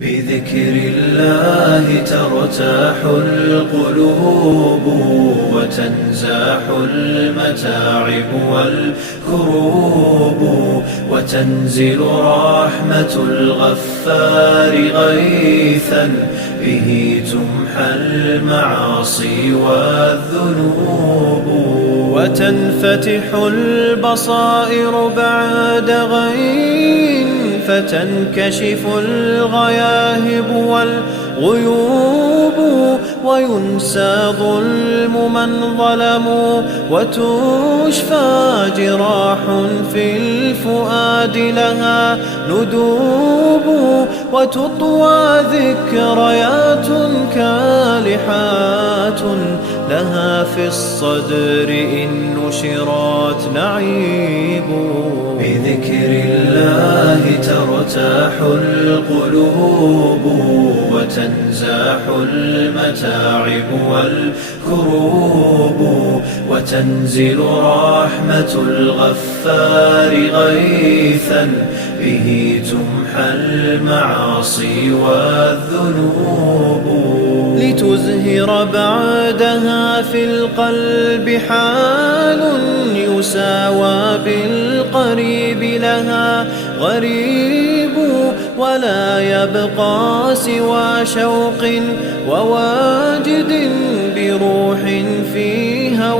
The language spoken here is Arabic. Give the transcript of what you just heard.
بذكر الله ترتاح القلوب وتنزاح المتاعب والكروب وتنزل رحمة الغفار غيثا به تمحى المعاصي والذنوب وتنفتح البصائر بعد غين فتنكشف الغياهب والغيوب وينسى ظلم من ظلموا وتشفى جراح في الفؤاد لها ندوب وتطوى ذكريات كالحات لها في الصدر إن نشرات نعيب بذكر الله ترتاح القلوب وتنزاح المتاعب والكروب وتنزل رحمة الغفار غيثا به تمحى المعاصي والذنوب لتزهر بعدها في القلب حال يساوى بالقريب لها غريب ولا يبقى سوى شوق وواجد بروح فيها